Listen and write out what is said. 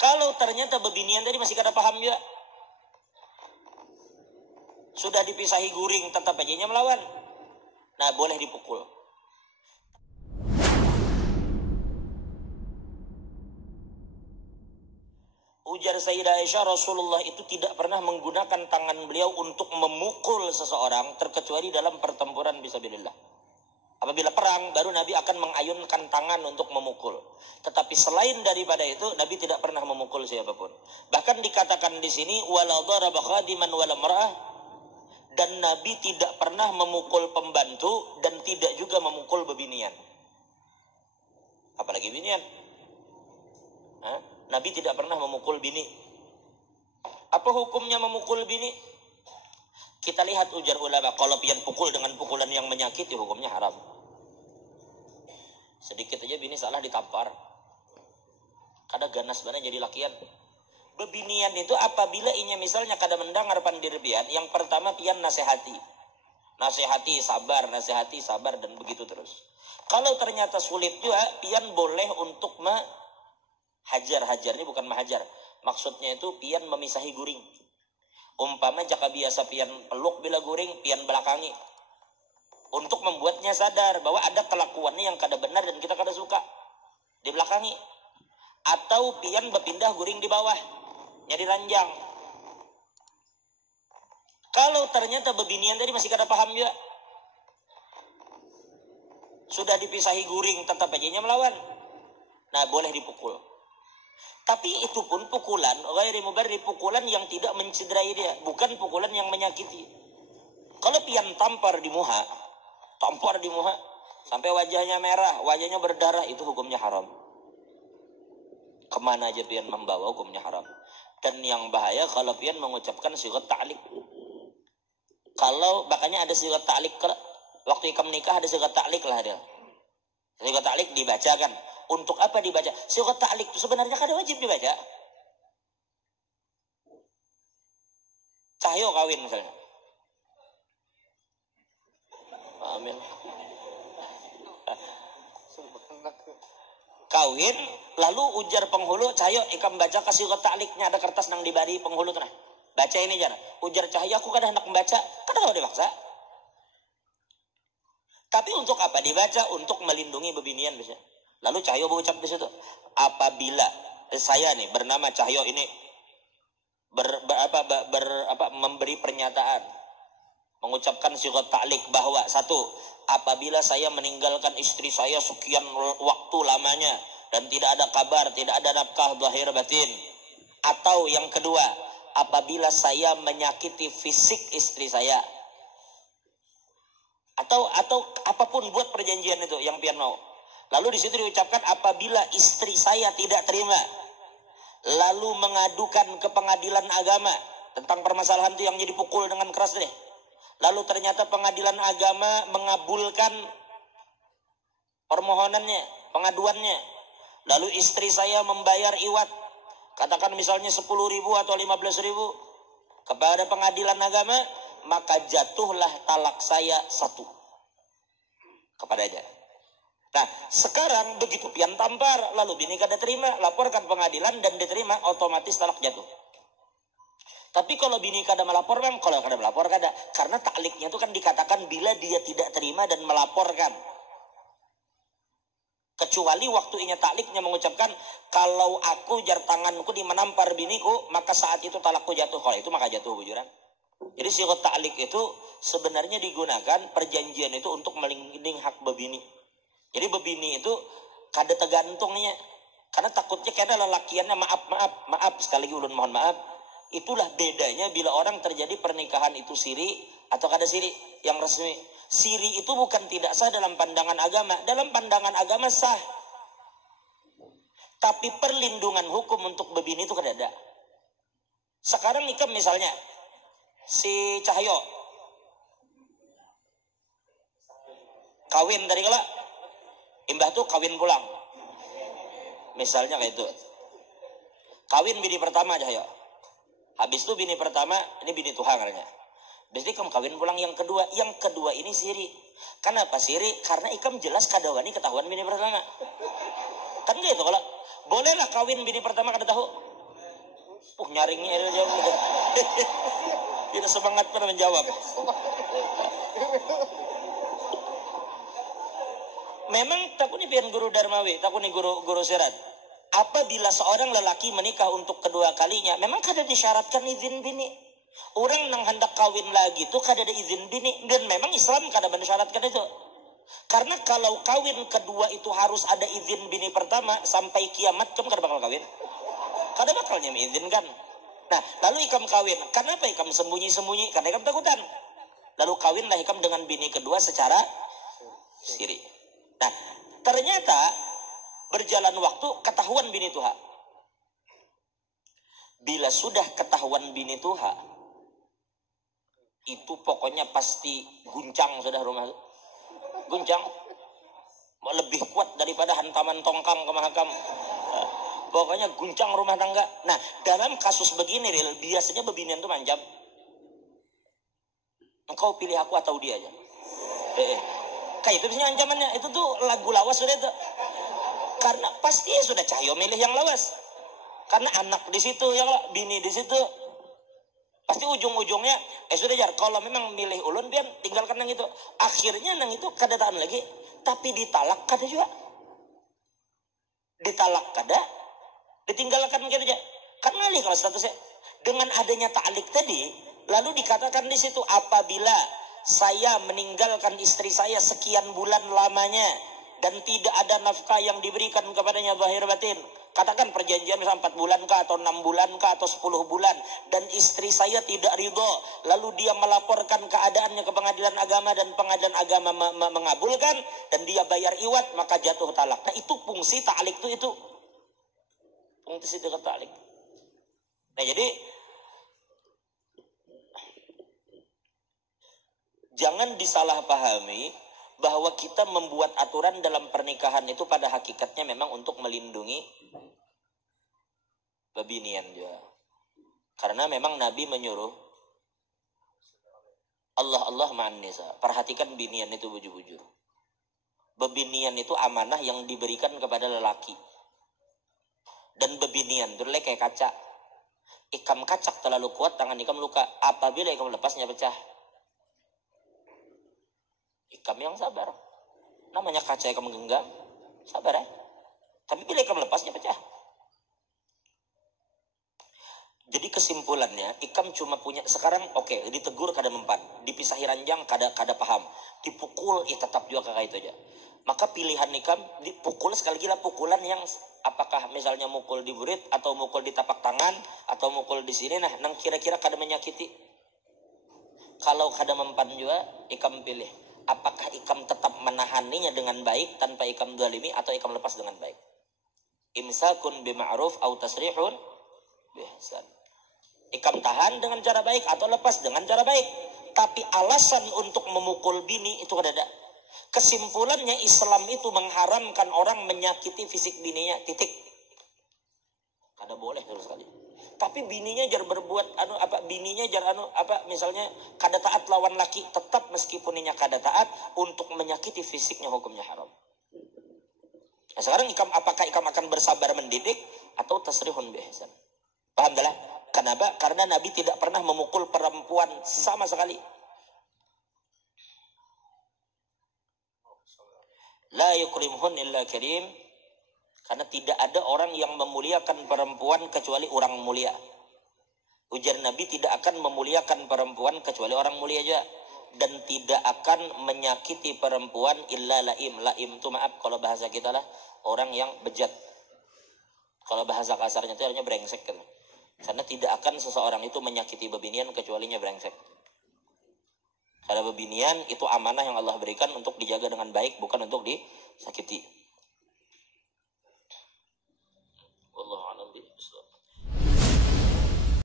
Kalau ternyata bebinian tadi masih kada paham juga, sudah dipisahi guring tetap aja melawan, nah boleh dipukul. Ujar Sayyidah Aisyah, Rasulullah itu tidak pernah menggunakan tangan beliau untuk memukul seseorang terkecuali dalam pertempuran fisabilillah. Apabila perang, baru Nabi akan mengayunkan tangan untuk memukul. Tetapi selain daripada itu, Nabi tidak pernah memukul siapapun. Bahkan dikatakan di sini, wala daraba khadiman wala mar'ah, dan Nabi tidak pernah memukul pembantu dan tidak juga memukul bebinian. Apalagi binian. Nabi tidak pernah memukul bini. Apa hukumnya memukul bini? Kita lihat ujar ulama, kalau pian pukul dengan pukulan yang menyakiti, hukumnya haram. Sedikit aja bini salah ditampar, kada ganas banget jadi lakian. Bebinian itu apabila inya misalnya kada mendengar pandir pian, yang pertama pian nasihati, sabar dan begitu terus. Kalau ternyata sulit juga, pian boleh untuk hajar ini bukan mahajar. Maksudnya itu pian memisahi guring. Umpama jika biasa pian peluk bila guring, pian belakangi. Untuk membuatnya sadar bahwa ada kelakuannya yang kada benar dan kita kada suka. Di belakangi. Atau pian berpindah guring di bawah. Jadi ranjang. Kalau ternyata bebinian tadi masih kada paham juga, sudah dipisahi guring tetap aja melawan, nah boleh dipukul. Tapi itu pun pukulan, ghairi mubarri, pukulan yang tidak mencederai dia, bukan pukulan yang menyakiti. Kalau pian tampar di muha sampai wajahnya merah, wajahnya berdarah, itu hukumnya haram. Kemana aja pian membawa, hukumnya haram. Dan yang bahaya kalau pian mengucapkan sigat ta'lik. Kalau makanya ada sigat ta'lik, waktu ikam nikah ada sigat ta'lik lah dia. Sigat ta'lik dibacakan. Untuk apa dibaca? Sigat ta'lik itu sebenarnya kada wajib dibaca. Cahyo kawin misalnya. Amin. Kawin, lalu ujar penghulu, Cahyo ikam baca ke sigat ta'liknya, ada kertas nang dibari penghulu tu nah. Baca ini jana. Ujar Cahyo, aku kada hendak membaca, kada kalau dipaksa. Tapi untuk apa dibaca? Untuk melindungi bebinian biasanya. Lalu Cahyo berucap di situ, apabila saya nih bernama Cahyo ini memberi pernyataan, mengucapkan sigat ta'lik bahwa satu, apabila saya meninggalkan istri saya sekian waktu lamanya dan tidak ada kabar, tidak ada nafkah zahir batin, atau yang kedua, apabila saya menyakiti fisik istri saya, atau apapun buat perjanjian itu yang pian mau. Lalu di situ diucapkan apabila istri saya tidak terima, lalu mengadukan ke pengadilan agama tentang permasalahan itu yang jadi pukul dengan keras deh. Lalu ternyata pengadilan agama mengabulkan permohonannya, pengaduannya. Lalu istri saya membayar iwat, katakan misalnya 10.000 atau 15.000 kepada pengadilan agama, maka jatuhlah talak saya 1 kepadanya. Nah, sekarang begitu pian tampar, lalu bini kada terima, laporkan pengadilan dan diterima, otomatis talak jatuh. Tapi kalau bini kada melapor, kalau kada melapor kada, karena takliknya itu kan dikatakan bila dia tidak terima dan melaporkan. Kecuali waktu inya takliknya mengucapkan, kalau aku jar tanganku di menampar biniku, maka saat itu talakku jatuh. Kalau itu maka jatuh bujuran. Jadi sigat taklik itu sebenarnya digunakan perjanjian itu untuk melindungi hak bebini. Jadi bebini itu kada tergantungnya, karena takutnya kada lelakiannya maaf sekali lagi ulun mohon maaf. Itulah bedanya bila orang terjadi pernikahan itu siri atau kada siri yang resmi. Siri itu bukan tidak sah dalam pandangan agama, dalam pandangan agama sah. Tapi perlindungan hukum untuk bebini itu kada ada. Sekarang nikah misalnya si Cahyo kawin dari kala imbah tuh kawin pulang. Misalnya kayak itu. Kawin bini pertama aja ya. Habis itu bini pertama, ini bini Tuhan katanya. Habis itu ikam kawin pulang yang kedua. Yang kedua ini siri. Kenapa siri? Karena ikam jelas kadawani ketahuan bini pertama. Kan gitu kalau Bolehlah kawin bini pertama kada tahu? Nyaringnya ada jawab. Tidak semangat pada menjawab. Memang takuni pian guru Darmawi, takuni guru Sirat. Apabila seorang lelaki menikah untuk kedua kalinya, memang kada disyaratkan izin bini. Orang nang hendak kawin lagi tuh kada ada izin bini, dan memang Islam kada mensyaratkan itu. Karena kalau kawin kedua itu harus ada izin bini pertama, sampai kiamat kamu kada bakal kawin. Kada bakalnya mengizinkan. Nah, lalu ikam kawin. Kenapa ikam sembunyi-sembunyi? Karena ikam takutan. Lalu kawinlah ikam dengan bini kedua secara siri. Nah, ternyata berjalan waktu ketahuan bini tuha. Bila sudah ketahuan bini tuha, itu pokoknya pasti guncang sudah rumah. Guncang. Lebih kuat daripada hantaman tongkang ke mahakam. Pokoknya guncang rumah tangga. Nah, dalam kasus begini, biasanya bebinian itu manjam. Engkau pilih aku atau dia aja. Kayak itu biasanya ancamannya. Itu tuh lagu lawas sudah itu. Karena pasti sudah Cahyo milih yang lawas. Karena anak di situ, yang bini di situ. Pasti ujung-ujungnya, sudah jar. Kalau memang milih ulun, biar tinggalkan yang itu. Akhirnya yang itu kada tahan lagi. Tapi ditalak kada juga. Ditalak kada. Ditinggalkan gitu aja. Kan ngalih kalau statusnya. Dengan adanya ta'lik tadi, lalu dikatakan di situ, apabila saya meninggalkan istri saya sekian bulan lamanya dan tidak ada nafkah yang diberikan kepadanya zahir batin, katakan perjanjian misalnya 4 bulan kah atau 6 bulan kah atau 10 bulan, dan istri saya tidak ridho, lalu dia melaporkan keadaannya ke pengadilan agama dan pengadilan agama mengabulkan dan dia bayar iwat, maka jatuh talak. Nah, itu fungsi ta'lik itu. Fungsi dekat ta'lik. Nah, jadi jangan disalahpahami bahwa kita membuat aturan dalam pernikahan itu pada hakikatnya memang untuk melindungi bebinian juga. Karena memang Nabi menyuruh Allah ma'an nisa. Perhatikan binian itu bujur-bujur. Bebinian itu amanah yang diberikan kepada lelaki. Dan bebinian itu kayak kaca. Ikam kacak terlalu kuat, tangan ikam luka. Apabila ikam lepasnya pecah. Ikam yang sabar. Namanya kaca ikam menggenggam, sabar ya. Tapi bila ikam lepasnya pecah. Jadi kesimpulannya, ikam cuma punya sekarang ditegur kada mempan, dipisahi ranjang kada paham, dipukul tetap juga kakak itu aja. Maka pilihan ikam dipukul sekali gila pukulan yang apakah misalnya mukul di burit atau mukul di tapak tangan atau mukul di sini, nah nang kira-kira kada menyakiti. Kalau kada mempan juga ikam pilih. Apakah ikam tetap menahaninya dengan baik tanpa ikam zalimi atau ikam lepas dengan baik? Imsakun bima'ruf au tasrihun bihsan. Ikam tahan dengan cara baik atau lepas dengan cara baik. Tapi alasan untuk memukul bini itu kada ada. Kesimpulannya Islam itu mengharamkan orang menyakiti fisik bininya, titik. Kada boleh terus sekali. Tapi bininya jar berbuat misalnya kada taat lawan laki, tetap meskipun inya kada taat untuk menyakiti fisiknya hukumnya haram. Nah, sekarang apakah ikam akan bersabar mendidik atau tasrihun bihsan? Paham dah? Kenapa? Karena Nabi tidak pernah memukul perempuan sama sekali. La yukrimhun illa karim. Karena tidak ada orang yang memuliakan perempuan kecuali orang mulia. Ujar Nabi tidak akan memuliakan perempuan kecuali orang mulia aja. Dan tidak akan menyakiti perempuan illa laim. Laim itu maaf kalau bahasa kita lah orang yang bejat. Kalau bahasa kasarnya itu artinya brengsek kan. Karena tidak akan seseorang itu menyakiti bebinian kecualinya brengsek. Karena bebinian itu amanah yang Allah berikan untuk dijaga dengan baik, bukan untuk disakiti.